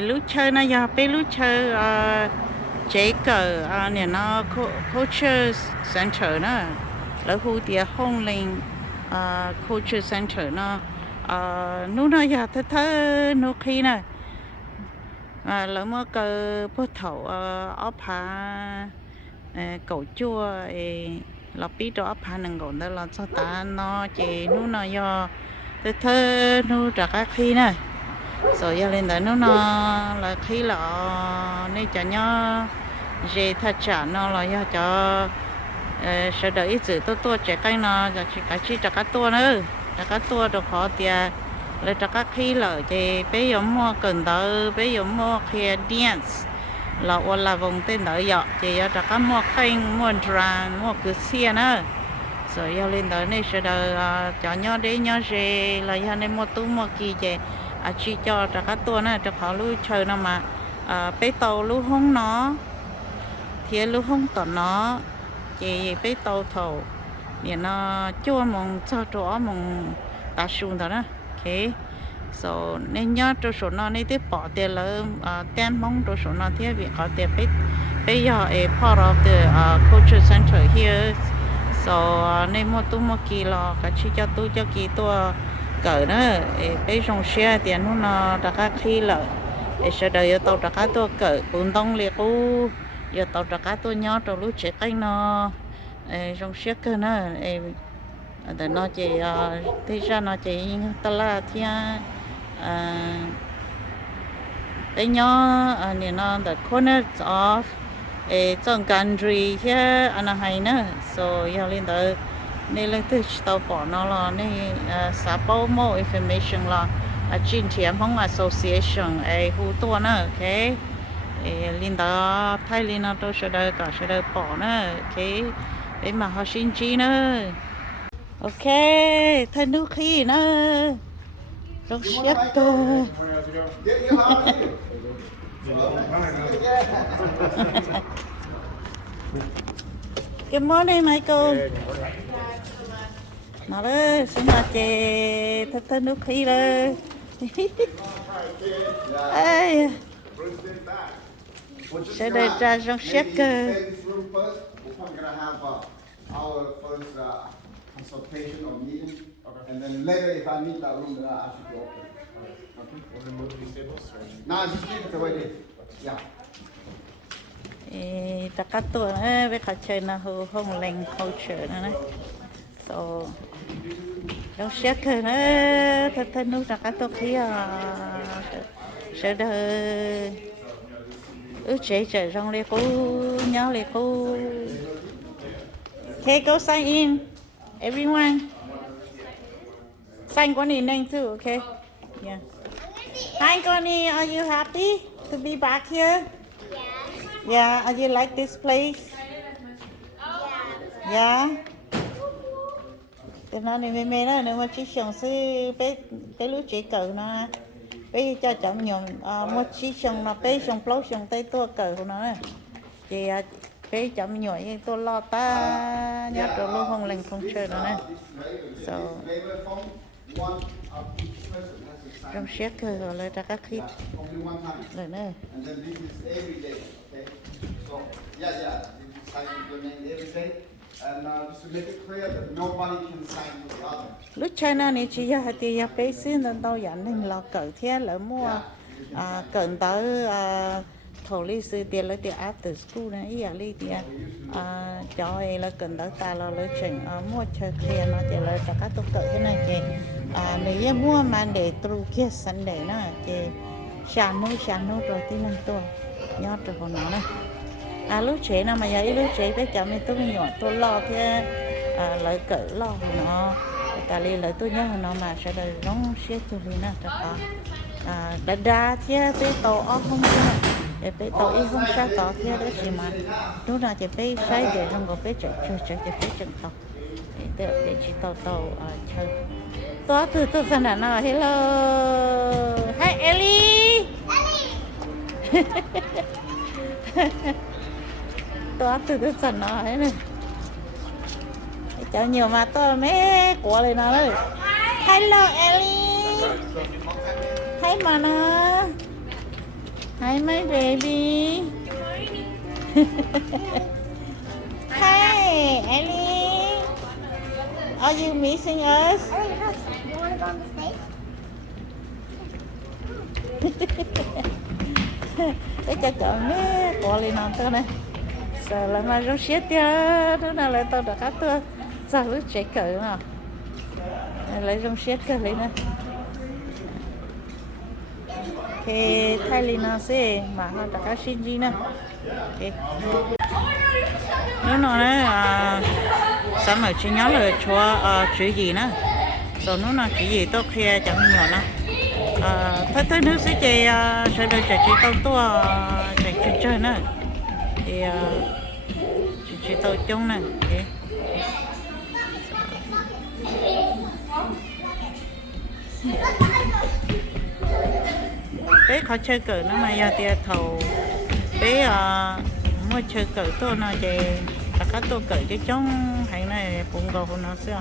lúc chơi nó giờ bé lúc chơi chế cờ nè nó culture center nó lỡ khu địa Hong Linh culture center nó nó giờ thế nó khi nè lỡ mà cờ bút thầu ốp hà cầu chua là biết đó ốp hà nâng gọn đó là sao ta nó chỉ nó giờ thế nó trả các khi nè rồi giờ lên đấy nó là khi là nên cho nhau dễ thật trả nó là giờ cho sẽ đợi ít sự tôi trẻ cái nó chỉ cái chi cho các tua nữa cho các tua được khó tiền là cho các khi là thì bây giờ mua cần tới bây giờ mua kia dance là vùng tên đợi giờ thì giờ cho các mua kênh mua tràn mua cứ xe nữa rồi giờ lên đấy này sẽ đợi cho nhau để nhau dễ là giờ nên mua tú mua kỳ vậy chỉ cho các tua này cho họ lưu chơi nó mà bé tàu lưu không nó thì lưu không tận nó chỉ bé tàu thầu thì nó chua mong cho chỗ mong ta xuống đó nè ok so nên nhớ chỗ số nó nên tiếp bỏ tiền là tem mong chỗ số nó thì việc có tiền bây giờ a part of the culture center here so nên mua tu mua kỳ lo cả chỉ cho tu cho kỳ tua cỡ nữa bây trong xe tiền nó đã các khi là sẽ đợi tàu đã các tua cỡ cũng đông liệt u giờ tàu đã các tua nhỏ tàu lúc chạy canh nó trong xe cơ nữa để nó chỉ thì ra nó chỉ ta là thì cái nhỏ này nó the corners of trong country here anh hay nữa so giờ lên tới nên là từ tàu bỏ nó là nên xã bao more information là trên Hmong Association hú tua nữa ok lên đó thay lên nó tôi sẽ đợi bỏ nữa ok để mà họ xin chi nữa ok thay nước khí nữa rất xếp cơ Good morning Michael nào đó xin chào chị thay nước khí đó sẽ đợi ra rất xếp cơ our first consultation or meeting, and then later if I need that room, then I should go open. Okay. Want to move these tables? No, just leave it the way it is. Yeah. Tất cả tuổi nữa với cả chơi là Hong Linh culture nữa này, so trong xét thôi nữa thật nước tất cả tuổi kia sẽ đợi chế chơi trong này cô nhớ này cô. Okay, go sign in, everyone. Sign Connie name too, okay? Yeah. Hi Connie, are you happy to be back here? Yeah. Are you like this place? Yeah. Thế nó này mê đó, nếu mà chỉ xong sư bé lũ trẻ cờ nó, bé cho chồng nhom, một chỉ xong nó bé xong lâu xong tay tua cờ của nó, thì bé chậm nhỏ như tôi lo ta nhớ đồ luôn Hong Linh không chơi nữa nè, so trong xét cơ rồi lại ra các clip rồi nữa. Lúc chơi nó này chỉ là thì bé xin nên đâu dẫn nên lo cỡ thế lỡ mua cỡ tới thầu lý sư tiền lấy tiền after school này ý lý tiền cho ấy là cần tới ta lo lấy chuyện mua chơi kia nó chỉ là cho các tổ cỡ thế này chị nếu mua mà để tru kia sẵn để nó chị sàn nô rồi tí năng tua nhót rồi còn nó này lúc trẻ nào mà giờ lúc trẻ bé chậm thì tôi nhỏ tôi lo thế lấy cỡ lo nó ta đi lấy tôi nhớ nó mà sẽ đời giống xếp tôi đi nó cho con đa thế bé tổ không để bé tàu ít không sao tàu theo đó gì mà lúc nào chỉ bé say để không có bé chơi chỉ bé chân tàu để chỉ tàu chơi tôi từ dân đàn nào hello hi Ellie tôi từ dân nào thế này chào nhiều mà tôi mấy của này nào đây hello Ellie thấy mà nó Hi, my baby. Hi, Ellie. Are you missing us? You want to go on the stage? Để cho cậu nè, có lên non tao này. Sợ là mà rong xiết tia, đó là lại tao đã cắt tua. Sao lúc chạy cậu nào? Lấy rong xiết cậu lên nè. Thì thay lên nó sẽ mà họ đã cắt xin gì nè. Nó nói sao mà chỉ nhớ là cho chữ gì nữa. Rồi nó chữ gì tốt khi chẳng nhỏ nữa. Thấy nước sẽ chơi sẽ được chơi tao tua chơi chơi nữa thì chơi tao chung nè bé khó chơi cờ nó mà giờ tia thầu bé mua chơi cờ tôi nó chơi tất cả tôi cờ chơi chung hay này cũng đâu nó sẽ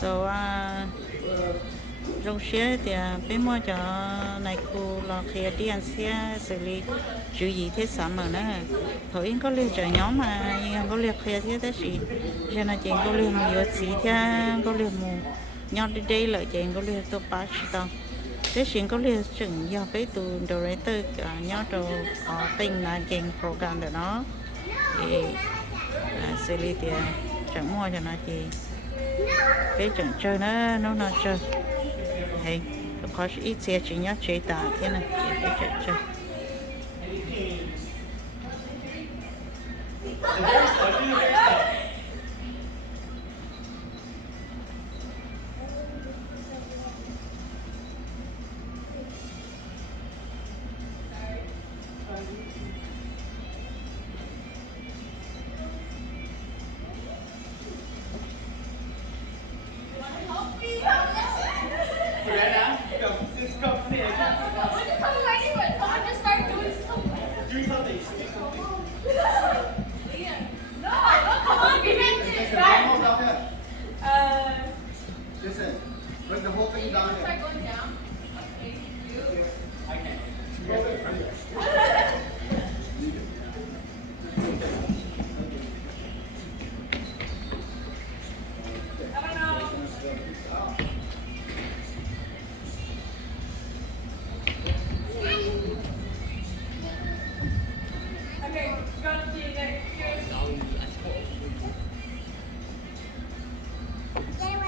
so rong xía thì bé mua cho này cô lo khi đi ăn xe xử lý chú ý thế sao mà nó thôi có liên cho nhóm mà nhưng có liên khi thế đó gì cho nên chị có liên nhiều gì thế có liên mù nhau đi đây lợi chị có liên tôi bắt tao thế chuyện có liên chừng do cái từ đầu đấy tới nhau đồ có tình là chị program để nó thì xử lý thì chẳng mua cho nó chị cái trận chơi nó chơi hay có ít xe chỉ nhớ chơi tạ thế này cái trận chơi Listen, bring the whole thing down here. Start going down. Okay, go to the next. Get away.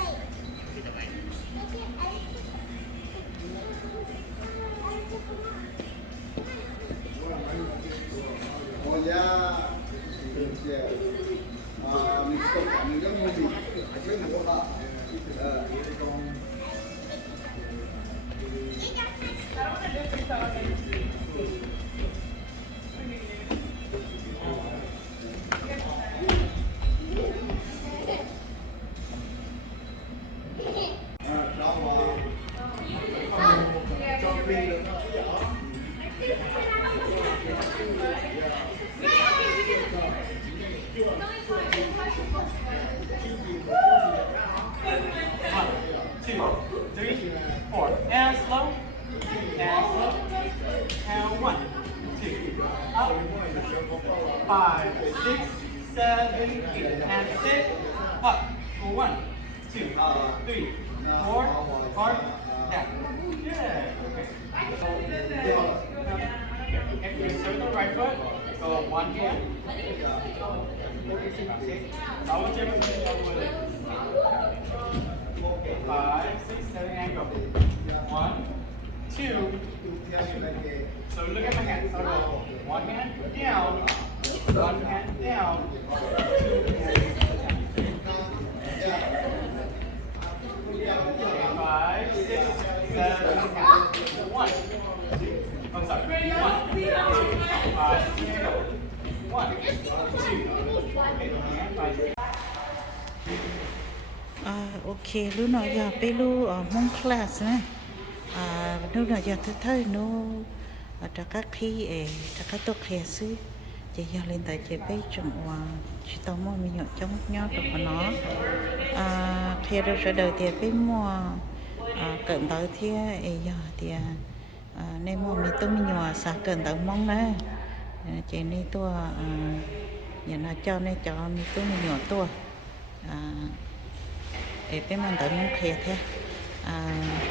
Oh yeah. Yeah. Mình không phải mình đang mua gì, chứ mình không phải. And slow. And slow. And 1, 2. Up. 5, 6, 7, 8. And sit. Up. 1, 2, 3, 4, 5, down. Yeah. Okay. If you insert the right foot, go one hand. I want you to go with it. 5, 6, 7, and go. 1, 2. So look at my hand. So go one hand down, one hand down, 2 hands down. 5, 6, 7, 1. I'm sorry. 1, 2, 5. Here we go. 1, 2. Okay, hand by ok lúc nào giờ bé lu ở mong class nè lúc nào giờ thứ thấy nó cho các khi cho các tổ khe sư chỉ giờ lên tại chỉ bé trồng hoa chỉ tao mua mình nhọ trong nhọ được của nó khi đâu sẽ đầu tiên bé mua cận tới thì giờ thì nên mua mình tôi mình nhỏ sạc cận tới mong đấy chỉ nên tôi giờ nó cho nên cho mình tôi mình nhỏ tôi để bé mình tới mong khe thế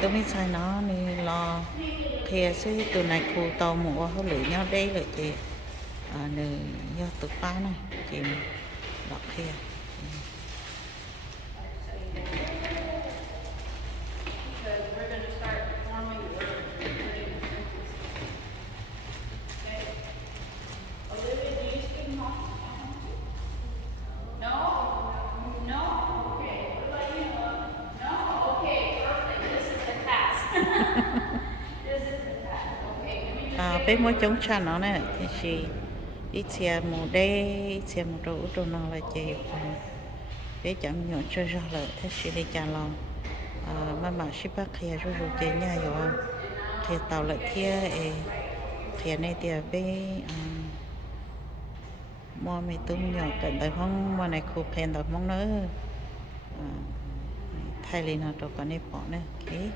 tôi mới sai nó nên lo khe sư từ này khu tàu mùa họ lưỡi nhau đây là chị nơi do tụt ba này chị lọt khe bé mới chống cha nó này thì chị ít xe mù đê ít xe mù rủ đồ nó là chị bé chậm nhỏ cho ra lại thế chị đi trả lòng mà ship bác kia rồi rồi chị nhà rồi thì tàu lại kia thì này thì bé mua mì tung nhỏ cận tới phong mua này khu khen tới mong nữa thay lên nó cho con đi bỏ nữa okay